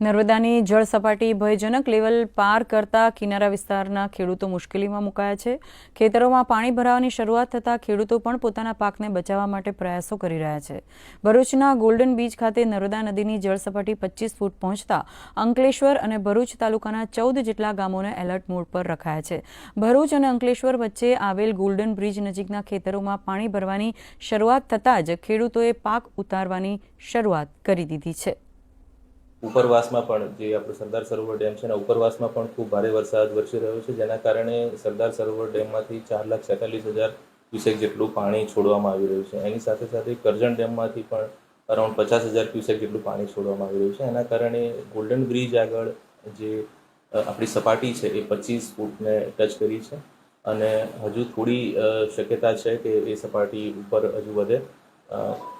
નર્મદાની જળ સપાટી ભયજનક લેવલ પાર કરતા કિનારા વિસ્તારના ખેડૂતો મુશ્કેલીમાં મુકાયા છે। ખેતરોમાં પાણી ભરાવાની શરૂઆત થતાં ખેડૂતો પણ પોતાના પાકને બચાવવા માટે પ્રયાસો કરી રહ્યા છે। ભરૂચના ગોલ્ડન બીચ ખાતે નર્મદા નદીની જળ સપાટી 25 ફૂટ પહોંચતા અંકલેશ્વર અને ભરૂચ તાલુકાના 14 જેટલા ગામોને એલર્ટ મોડ પર રખાયા છે। ભરૂચ અને અંકલેશ્વર વચ્ચે આવેલ ગોલ્ડન બ્રિજ નજીકના ખેતરોમાં પાણી ભરવાની શરૂઆત થતાં જ ખેડૂતોએ પાક ઉતારવાની શરૂઆત કરી દીધી છે। ઉપરવાસમાં પણ જે આપણો સરદાર સરોવર ડેમ છે ને ઉપરવાસમાં પણ ખૂબ ભારે વરસાદ વરસી રહ્યો છે, જેના કારણે સરદાર સરોવર ડેમમાંથી 4,47,000 ક્યુસેક જેટલું પાણી છોડવામાં આવી રહ્યું છે। એની સાથે સાથે કરજણ ડેમમાંથી પણ અરાઉન્ડ 50,000 ક્યુસેક જેટલું પાણી છોડવામાં આવી રહ્યું છે। એના કારણે ગોલ્ડન બ્રિજ આગળ જે આપણી સપાટી છે એ 25 ફૂટને ટચ કરી છે અને હજુ થોડી શક્યતા છે કે એ સપાટી ઉપર હજુ વધે।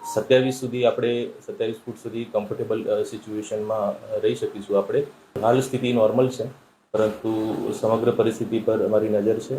27 ફૂટ સુધી કમ્ફર્ટેબલ સિચ્યુએશનમાં રહી શકીશું આપણે। હાલ સ્થિતિ નોર્મલ છે, પરંતુ સમગ્ર પરિસ્થિતિ પર અમારી નજર છે।